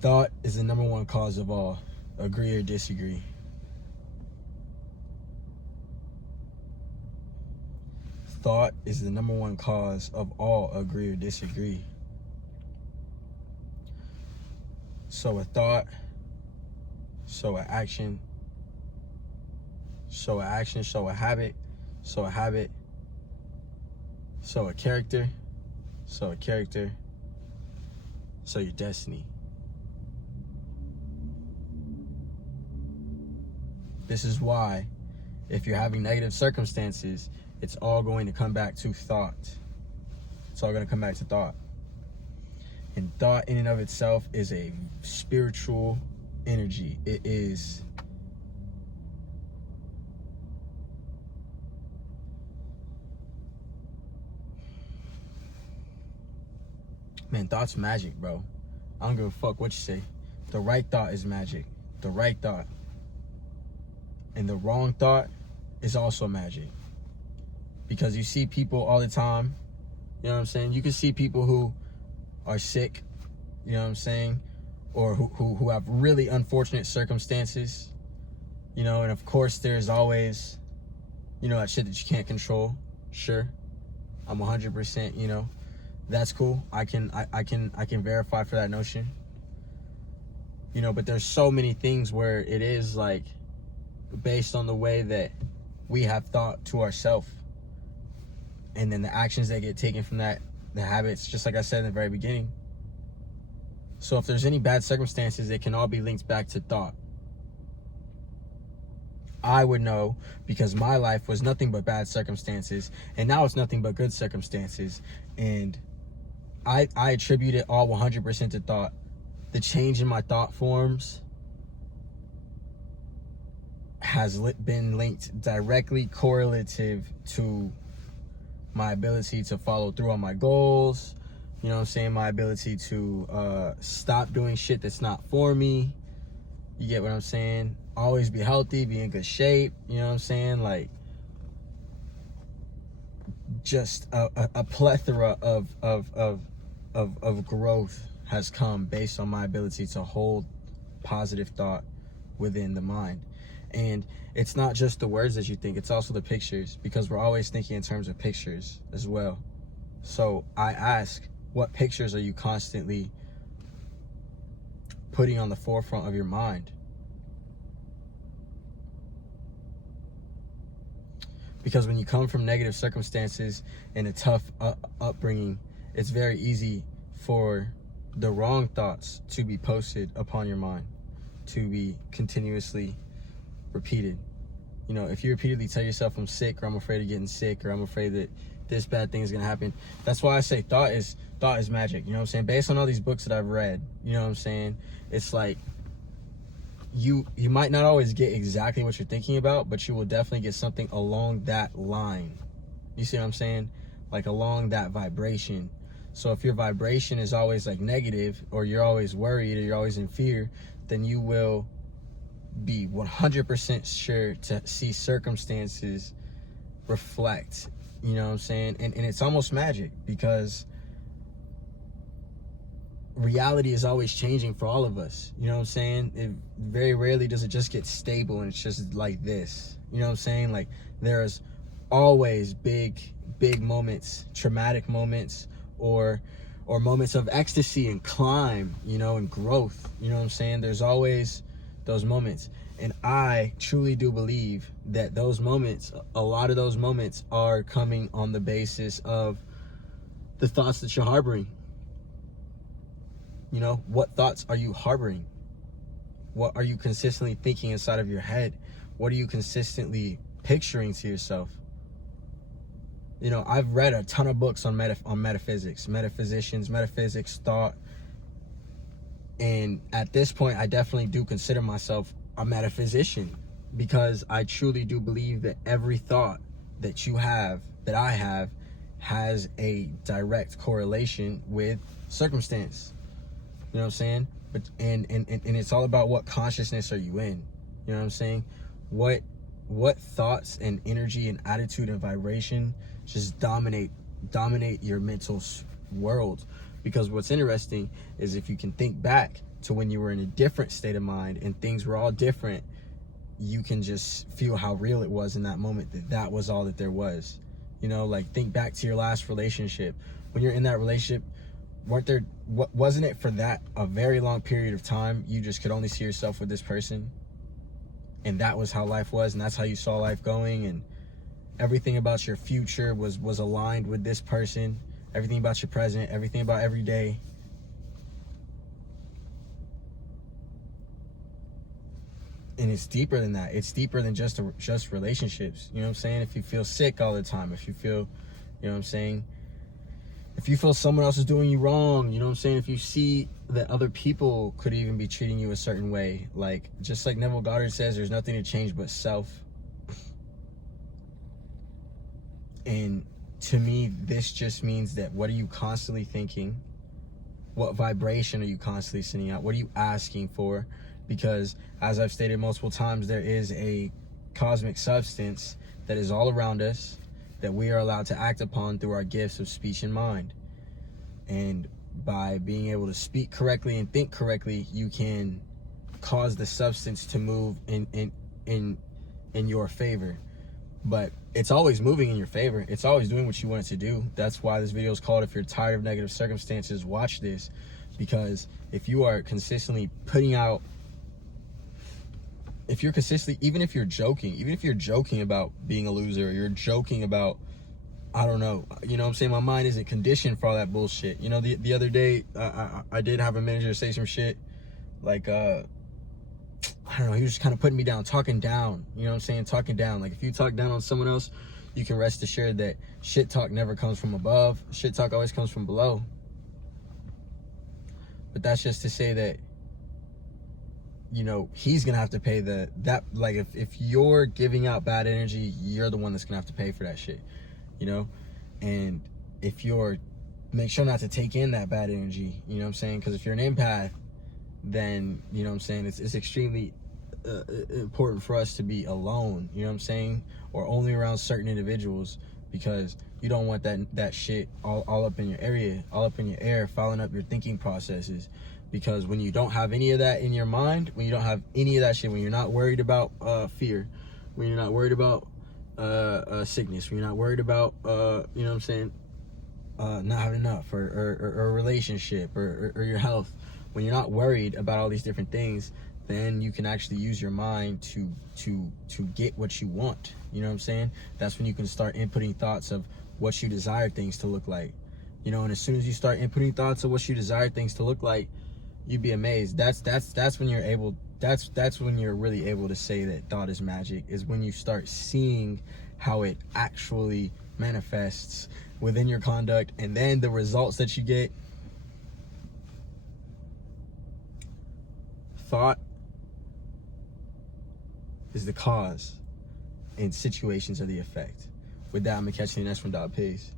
Thought is the number one cause of all. Agree or disagree? Thought is the number one cause of all. Agree or disagree? So a thought, so an action, so an action, so a habit, so a habit, so a character, so a character, so your destiny. This is why, if you're having negative circumstances, it's all going to come back to thought. It's all going to come back to thought. And thought in and of itself is a spiritual energy. It is man, thought's magic, bro. I don't give a fuck what you say. The right thought is magic. The right thought. And the wrong thought is also magic. Because you see people all the time, you know what I'm saying? You can see people who are sick, you know what I'm saying? Or who have really unfortunate circumstances, you know, and of course there's always, you know, that shit that you can't control. Sure. I'm 100%, you know, that's cool. I can verify for that notion. You know, but there's so many things where it is like based on the way that we have thought to ourselves. And then the actions that get taken from that, the habits, just like I said in the very beginning. So if there's any bad circumstances, it can all be linked back to thought. I would know because my life was nothing but bad circumstances, and now it's nothing but good circumstances. And I attribute it all 100% to thought. The change in my thought forms has been linked directly correlative to my ability to follow through on my goals, you know what I'm saying, my ability to stop doing shit that's not for me. You get what I'm saying? Always be healthy, be in good shape, you know what I'm saying? Like, just a plethora of growth has come based on my ability to hold positive thought within the mind. And it's not just the words that you think, it's also the pictures, because we're always thinking in terms of pictures as well. So I ask, what pictures are you constantly putting on the forefront of your mind? Because when you come from negative circumstances and a tough upbringing, it's very easy for the wrong thoughts to be posted upon your mind, to be continuously repeated. You know, if you repeatedly tell yourself, I'm sick, or I'm afraid of getting sick, or I'm afraid that this bad thing is gonna happen. That's why I say thought is magic. You know what I'm saying? Based on all these books that I've read, you know what I'm saying? It's like you might not always get exactly what you're thinking about, but you will definitely get something along that line. You see what I'm saying? Like along that vibration. So if your vibration is always like negative, or you're always worried, or you're always in fear, then you will be 100% sure to see circumstances reflect, you know what I'm saying? And it's almost magic, because reality is always changing for all of us, you know what I'm saying? It very rarely does it just get stable and it's just like this, you know what I'm saying? Like, there's always big moments, traumatic moments, or moments of ecstasy and climb, you know, and growth, you know what I'm saying? There's always those moments. And I truly do believe that those moments, a lot of those moments, are coming on the basis of the thoughts that you're harboring. You know, what thoughts are you harboring? What are you consistently thinking inside of your head? What are you consistently picturing to yourself? You know, I've read a ton of books on metaphysics, metaphysicians, metaphysics, thought. And at this point, I definitely do consider myself a metaphysician, because I truly do believe that every thought that you have, that I have, has a direct correlation with circumstance. You know what I'm saying? But and it's all about what consciousness are you in. You know what I'm saying? What thoughts and energy and attitude and vibration just dominate your mental world. Because what's interesting is if you can think back to when you were in a different state of mind and things were all different, you can just feel how real it was in that moment, that that was all that there was. You know, like think back to your last relationship. When you're in that relationship, wasn't it for that a very long period of time you just could only see yourself with this person, and that was how life was, and that's how you saw life going, and everything about your future was aligned with this person, everything about your present, everything about every day. And it's deeper than that. It's deeper than just relationships. You know what I'm saying? If you feel sick all the time, if you feel, you know what I'm saying, if you feel someone else is doing you wrong, you know what I'm saying? If you see that other people could even be treating you a certain way, like, just like Neville Goddard says, there's nothing to change but self. And to me, this just means that what are you constantly thinking? What vibration are you constantly sending out? What are you asking for? Because, as I've stated multiple times, there is a cosmic substance that is all around us that we are allowed to act upon through our gifts of speech and mind. And by being able to speak correctly and think correctly, you can cause the substance to move in your favor. But it's always moving in your favor. It's always doing what you want it to do. That's why this video is called "If You're Tired of Negative Circumstances, Watch This." Because if you are consistently putting out, even if you're joking about being a loser, or you're joking about, I don't know, you know what I'm saying, my mind isn't conditioned for all that bullshit. You know, the other day, I did have a manager say some shit, like, I don't know, he was just kind of putting me down, talking down, you know what I'm saying, talking down. Like, if you talk down on someone else, you can rest assured that shit talk never comes from above. Shit talk always comes from below. But that's just to say that, you know, he's gonna have to pay like, if you're giving out bad energy, you're the one that's gonna have to pay for that shit, you know. And if make sure not to take in that bad energy, you know what I'm saying, because if you're an empath, then, you know what I'm saying, it's extremely important for us to be alone, you know what I'm saying, or only around certain individuals, because you don't want that shit all up in your area, all up in your air, fouling up your thinking processes. Because when you don't have any of that in your mind, when you don't have any of that shit, when you're not worried about fear, when you're not worried about sickness, when you're not worried about you know what I'm saying, not having enough, or a relationship, or your health, when you're not worried about all these different things, then you can actually use your mind to get what you want. You know what I'm saying? That's when you can start inputting thoughts of what you desire things to look like. You know, and as soon as you start inputting thoughts of what you desire things to look like, you'd be amazed. That's when you're able. That's when you're really able to say that thought is magic. Is when you start seeing how it actually manifests within your conduct, and then the results that you get. Thought is the cause, and situations are the effect. With that, I'm gonna catch you in the next one. Peace.